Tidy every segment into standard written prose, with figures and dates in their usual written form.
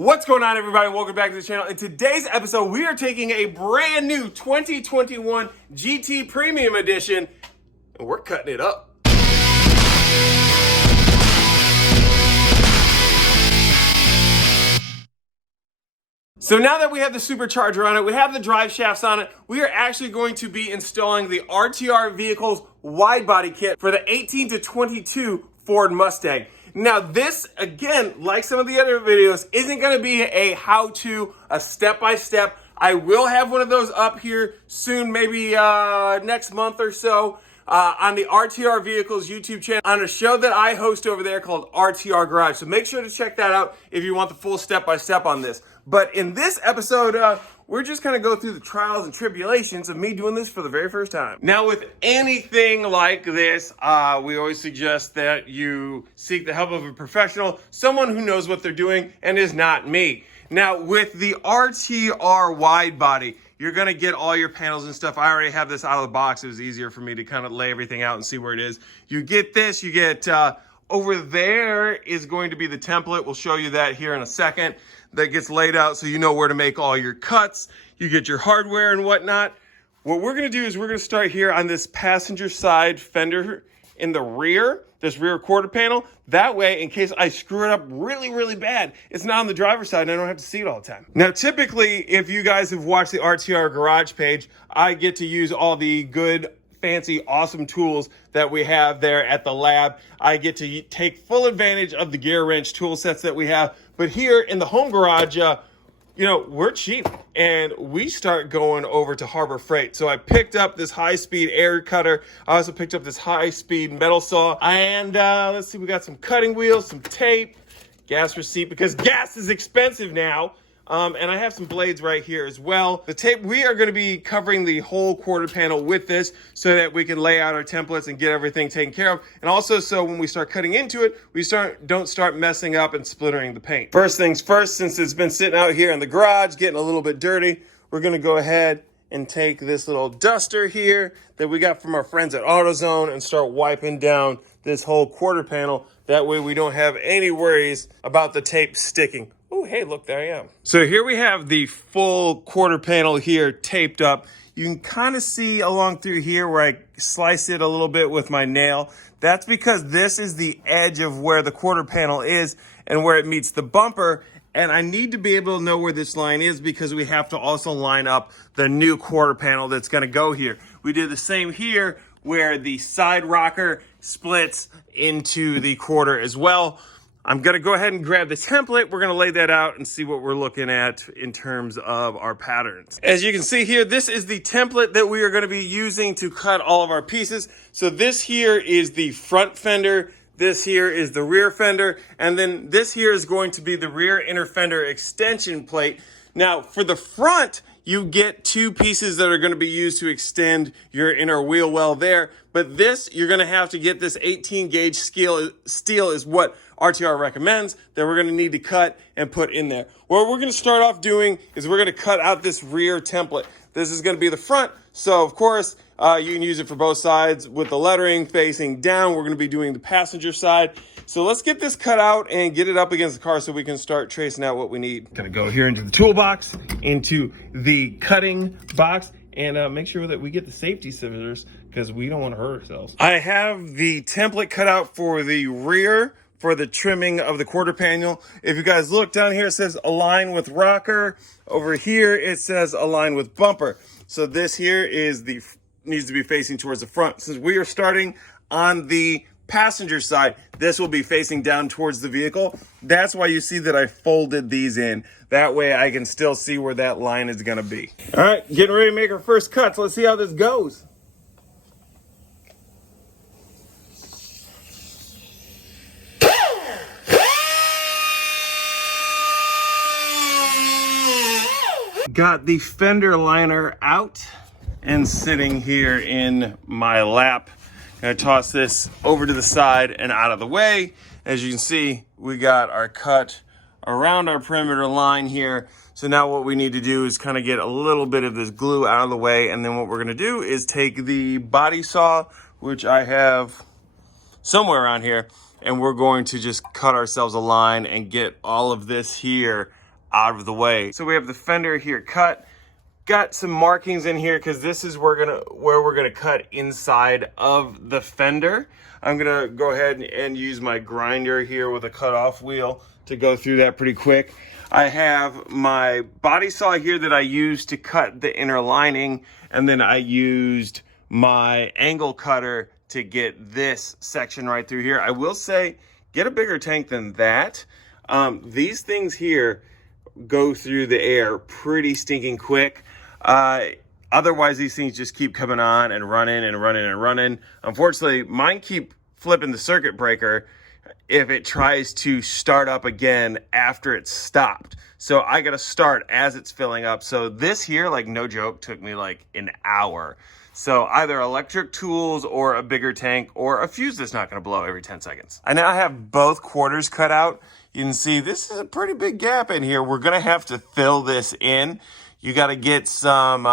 What's going on, everybody? Welcome back to the channel. In today's episode, we are taking a brand new 2021 GT Premium Edition, and we're cutting it up. So now that we have the supercharger on it, we have the drive shafts on it, we are actually going to be installing the RTR Vehicles wide body kit for the 18 to 22 Ford Mustang. Now this, again, like some of the other videos, isn't going to be a how-to, a step-by-step. I will have one of those up here soon, maybe next month or so, on the RTR Vehicles YouTube channel, on a show that I host over there called RTR Garage. So make sure to check that out if you want the full step-by-step on this. But in this episode, we're just going to go through the trials and tribulations of me doing this for the very first time. Now, with anything like this, we always suggest that you seek the help of a professional, someone who knows what they're doing and is not me. Now, with the RTR wide body, you're going to get all your panels and stuff. I already have this out of the box. It was easier for me to kind of lay everything out and see where it is. You get this, you get over there is going to be the template. We'll show you that here in a second. That gets laid out so you know where to make all your cuts. You get your hardware and whatnot. What we're gonna do is we're gonna start here on this passenger side fender in the rear, this rear quarter panel. That way, in case I screw it up really, really bad, it's not on the driver's side and I don't have to see it all the time. Now, typically, if you guys have watched the RTR Garage page, I get to use all the good, fancy, awesome tools that we have there at the lab. I get to take full advantage of the gear wrench tool sets that we have. But here in the home garage, you know, we're cheap and we start going over to Harbor Freight. So I picked up this high-speed air cutter. I also picked up this high-speed metal saw. And let's see, we got some cutting wheels, some tape, gas receipt, because gas is expensive now. And I have some blades right here as well. The tape, we are gonna be covering the whole quarter panel with this so that we can lay out our templates and get everything taken care of. And also so when we start cutting into it, we don't start messing up and splittering the paint. First things first, since it's been sitting out here in the garage, getting a little bit dirty, we're gonna go ahead and take this little duster here that we got from our friends at AutoZone and start wiping down this whole quarter panel. That way we don't have any worries about the tape sticking. Oh, hey, look, there I am. So here we have the full quarter panel here taped up. You can kind of see along through here where I slice it a little bit with my nail. That's because this is the edge of where the quarter panel is and where it meets the bumper. And I need to be able to know where this line is because we have to also line up the new quarter panel that's gonna go here. We did the same here where the side rocker splits into the quarter as well. I'm gonna go ahead and grab the template. We're gonna lay that out and see what we're looking at in terms of our patterns. As you can see here, this is the template that we are gonna be using to cut all of our pieces. So this here is the front fender, this here is the rear fender, and then this here is going to be the rear inner fender extension plate. Now for the front, you get two pieces that are going to be used to extend your inner wheel well there. But this, you're going to have to get this 18 gauge steel is what RTR recommends that we're going to need to cut and put in there. What we're going to start off doing is we're going to cut out this rear template. This is going to be the front. So of course, you can use it for both sides with the lettering facing down. We're going to be doing the passenger side. So let's get this cut out and get it up against the car so we can start tracing out what we need. Gonna go here into the toolbox, into the cutting box, and make sure that we get the safety scissors because we don't want to hurt ourselves. I have the template cut out for the rear for the trimming of the quarter panel. If you guys look down here, it says align with rocker. Over here, it says align with bumper. So this here is needs to be facing towards the front. Since we are starting on the passenger side, this will be facing down towards the vehicle. That's why you see that I folded these in. That way I can still see where that line is gonna be. All right, getting ready to make our first cuts. Let's see how this goes. Got the fender liner out and sitting here in my lap. Gonna toss this over to the side and out of the way. As you can see, we got our cut around our perimeter line here. So now what we need to do is kind of get a little bit of this glue out of the way. And then what we're gonna do is take the body saw, which I have somewhere around here, and we're going to just cut ourselves a line and get all of this here out of the way. So we have the fender here cut. Got some markings in here because this is where we're gonna cut inside of the fender. I'm gonna go ahead and use my grinder here with a cutoff wheel to go through that pretty quick. I have my body saw here that I used to cut the inner lining, and then I used my angle cutter to get this section right through here. I will say, get a bigger tank than that. These things here go through the air pretty stinking quick. Otherwise, these things just keep coming on and running and running and running. Unfortunately, mine keep flipping the circuit breaker if it tries to start up again after it's stopped. So I got to start as it's filling up. So this here, like no joke, took me like an hour. So either electric tools or a bigger tank or a fuse that's not going to blow every 10 seconds. I now have both quarters cut out. You can see this is a pretty big gap in here. We're going to have to fill this in. You got to get some,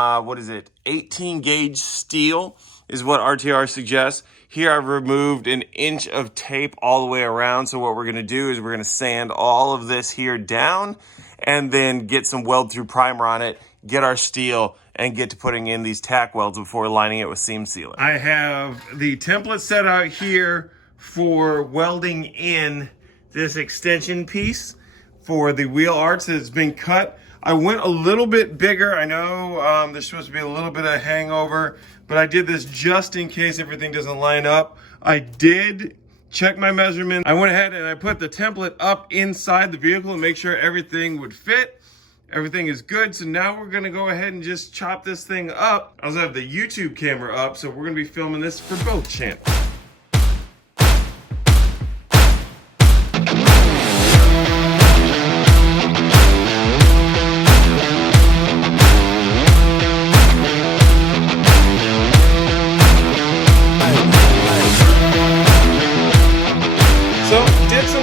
18 gauge steel is what RTR suggests. Here I've removed 1 inch of tape all the way around. So what we're going to do is we're going to sand all of this here down and then get some weld through primer on it, get our steel, and get to putting in these tack welds before lining it with seam sealer. I have the template set out here for welding in this extension piece for the wheel arch that's been cut. I went a little bit bigger. I know there's supposed to be a little bit of hangover, but I did this just in case everything doesn't line up. I did check my measurement. I went ahead and I put the template up inside the vehicle to make sure everything would fit. Everything is good. So now we're gonna go ahead and just chop this thing up. I also have the YouTube camera up, so we're gonna be filming this for both channels.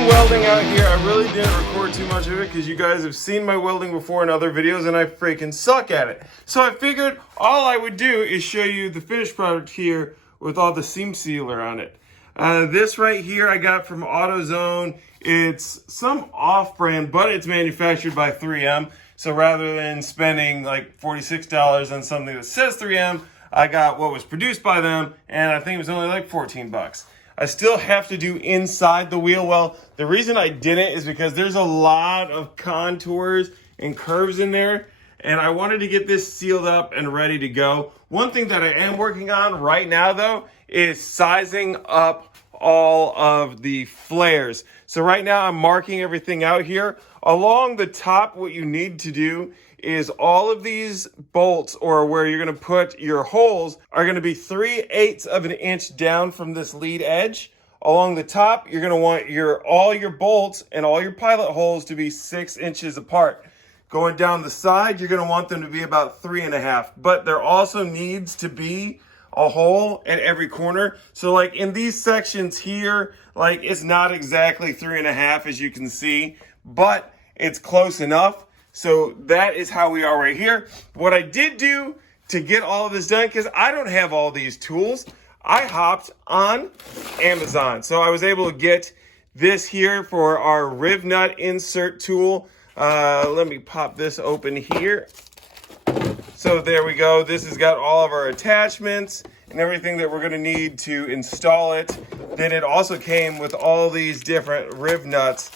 Welding out here. I really didn't record too much of it because you guys have seen my welding before in other videos and I freaking suck at it. So I figured all I would do is show you the finished product here with all the seam sealer on it. This right here I got from AutoZone. It's some off-brand, but it's manufactured by 3M. So rather than spending like $46 on something that says 3M, I got what was produced by them, and I think it was only like 14 bucks. I still have to do inside the wheel well. The reason I didn't is because there's a lot of contours and curves in there, and I wanted to get this sealed up and ready to go. One thing that I am working on right now, though, is sizing up all of the flares. So right now I'm marking everything out here. Along the top, what you need to do is all of these bolts, or where you're going to put your holes, are going to be 3/8 of an inch down from this lead edge. Along the top, you're going to want all your bolts and all your pilot holes to be 6 inches apart. Going down the side, you're going to want them to be about 3.5. But there also needs to be a hole in every corner. So like in these sections here, like it's not exactly 3.5 as you can see, but it's close enough. So that is how we are right here. What I did do to get all of this done, because I don't have all these tools, I hopped on Amazon. So I was able to get this here for our Rivnut insert tool. Let me pop this open here. So there we go. This has got all of our attachments and everything that we're going to need to install it. Then it also came with all these different Rivnuts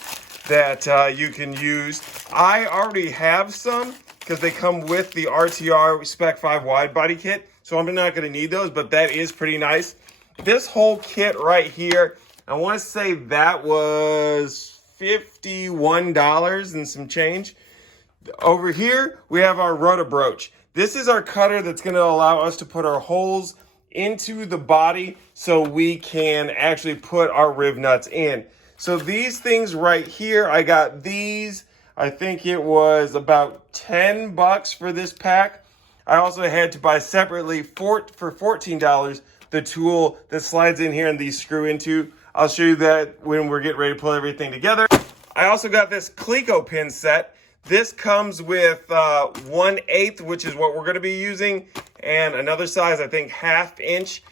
that you can use. I already have some because they come with the RTR Spec 5 wide body kit, so I'm not going to need those, but that is pretty nice. This whole kit right here, I want to say that was $51 and some change. Over here, we have our rotor broach. This is our cutter that's going to allow us to put our holes into the body so we can actually put our Rivnuts in. So these things right here, I got these. I think it was about 10 bucks for this pack. I also had to buy separately for $14 the tool that slides in here and these screw into. I'll show you that when we're getting ready to pull everything together. I also got this Cleco pin set. This comes with 1/8, which is what we're going to be using, and another size, I think 1/2 inch.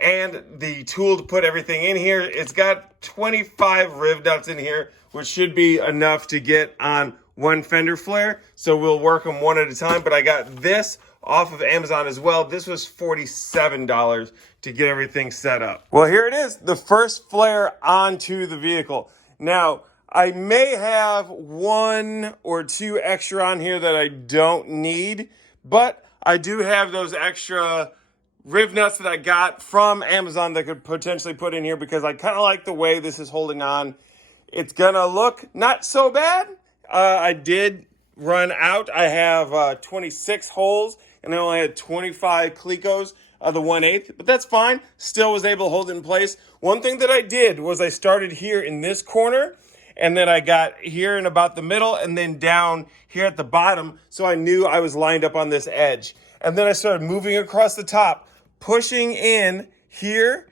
And the tool to put everything in here. It's got 25 Rivnuts in here, which should be enough to get on one fender flare, so we'll work them one at a time. But I got this off of Amazon as well. This was $47 to get everything set up. Well, here it is, the first flare onto the vehicle. Now, I may have one or two extra on here that I don't need, but I do have those extra Rivnuts that I got from Amazon that could potentially put in here because I kind of like the way this is holding on. It's gonna look not so bad. I did run out. I have 26 holes and I only had 25 Clecos of the 1/8, but that's fine. Still was able to hold it in place. One thing that I did was I started here in this corner and then I got here in about the middle and then down here at the bottom, so I knew I was lined up on this edge. And then I started moving across the top, pushing in here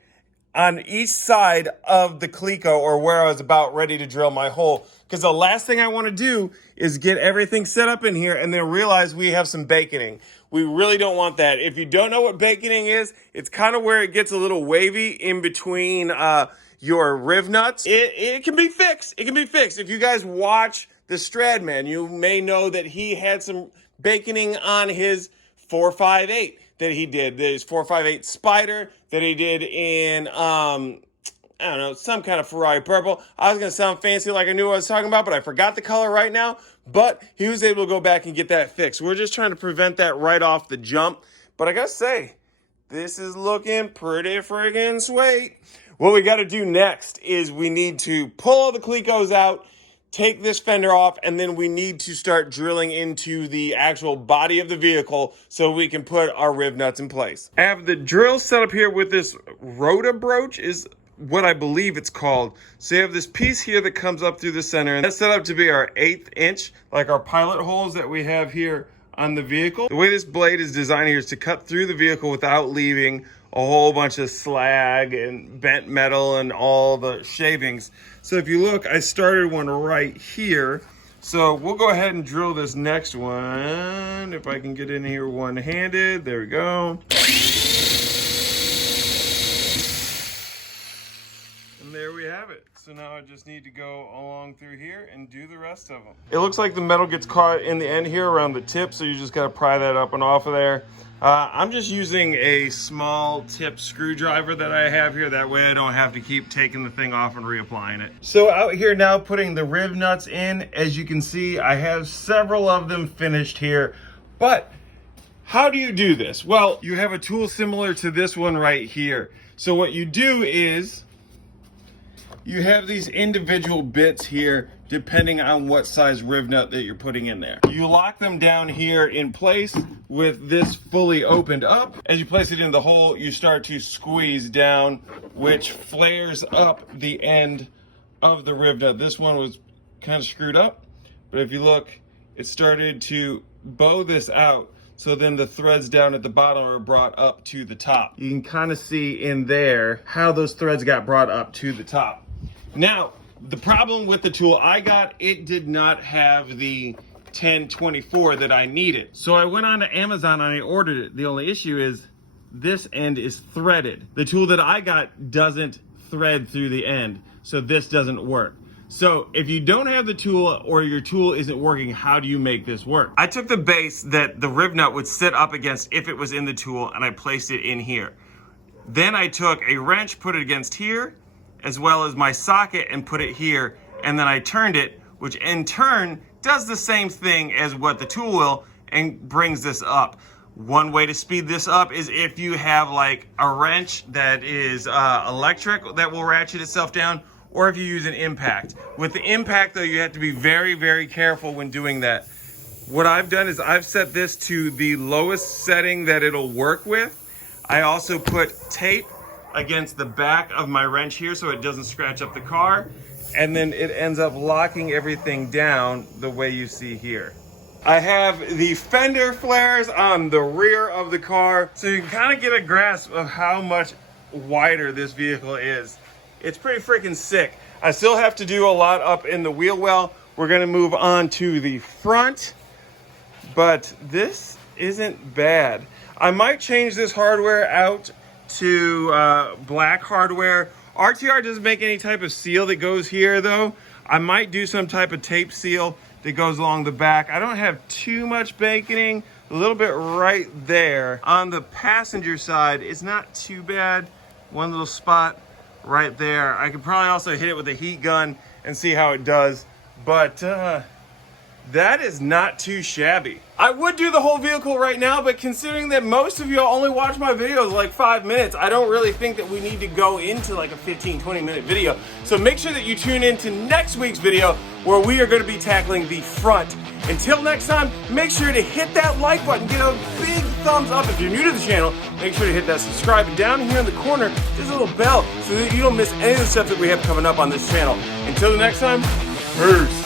on each side of the Cleco or where I was about ready to drill my hole. Because the last thing I want to do is get everything set up in here and then realize we have some baconing. We really don't want that. If you don't know what baconing is, it's kind of where it gets a little wavy in between your Rivnuts. It can be fixed. It can be fixed. If you guys watch the Stradman, you may know that he had some baconing on his 458 that he did. There's 458 Spider that he did in, I don't know, some kind of Ferrari purple. I was going to sound fancy like I knew what I was talking about, but I forgot the color right now. But he was able to go back and get that fixed. We're just trying to prevent that right off the jump. But I got to say, this is looking pretty friggin' sweet. What we got to do next is we need to pull all the Clecos out, take this fender off, and then we need to start drilling into the actual body of the vehicle so we can put our Rivnuts in place. I have the drill set up here with this Rotabroach is what I believe it's called. So you have this piece here that comes up through the center, and that's set up to be our 1/8 inch, like our pilot holes that we have here on the vehicle. The way this blade is designed here is to cut through the vehicle without leaving a whole bunch of slag and bent metal and all the shavings. So if you look, I started one right here. So we'll go ahead and drill this next one. If I can get in here one-handed, there we go. And there we have it. So now I just need to go along through here and do the rest of them. It looks like the metal gets caught in the end here around the tip, so you just gotta pry that up and off of there. I'm just using a small tip screwdriver that I have here. That way I don't have to keep taking the thing off and reapplying it. So out here now putting the Rivnuts in. As you can see, I have several of them finished here. But how do you do this? Well, you have a tool similar to this one right here. So what you do is you have these individual bits here depending on what size Rivnut that you're putting in there. You lock them down here in place with this fully opened up. As you place it in the hole, you start to squeeze down, which flares up the end of the Rivnut. This one was kind of screwed up, but if you look, it started to bow this out. So then the threads down at the bottom are brought up to the top. You can kind of see in there how those threads got brought up to the top. Now, the problem with the tool I got, it did not have the 1024 that I needed. So I went on to Amazon and I ordered it. The only issue is this end is threaded. The tool that I got doesn't thread through the end, so this doesn't work. So if you don't have the tool or your tool isn't working, how do you make this work? I took the base that the Rivnut would sit up against if it was in the tool and I placed it in here. Then I took a wrench, put it against here, as well as my socket, and put it here, and then I turned it, which in turn does the same thing as what the tool will and brings this up. One way to speed this up is if you have like a wrench that is electric that will ratchet itself down, or if you use an impact. With the impact though, you have to be very, very careful when doing that. What I've done is I've set this to the lowest setting that it'll work with. I also put tape against the back of my wrench here so it doesn't scratch up the car, and then it ends up locking everything down the way you see here. I have the fender flares on the rear of the car so you can kind of get a grasp of how much wider this vehicle is. It's pretty freaking sick. I still have to do a lot up in the wheel well. We're gonna move on to the front, but this isn't bad. I might change this hardware out to black hardware. RTR doesn't make any type of seal that goes here though. I might do some type of tape seal that goes along the back. I don't have too much baconing, a little bit right there. On the passenger side, it's not too bad. One little spot right there. I could probably also hit it with a heat gun and see how it does, but that is not too shabby. I would do the whole vehicle right now, but considering that most of you only watch my videos like 5 minutes, I don't really think that we need to go into like a 15-20 minute video. So make sure that you tune in to next week's video where we are going to be tackling the front. Until next time, make sure to hit that like button, get a big thumbs up. If you're new to the channel, make sure to hit that subscribe. And down here in the corner, there's a little bell so that you don't miss any of the stuff that we have coming up on this channel. Until the next time, peace.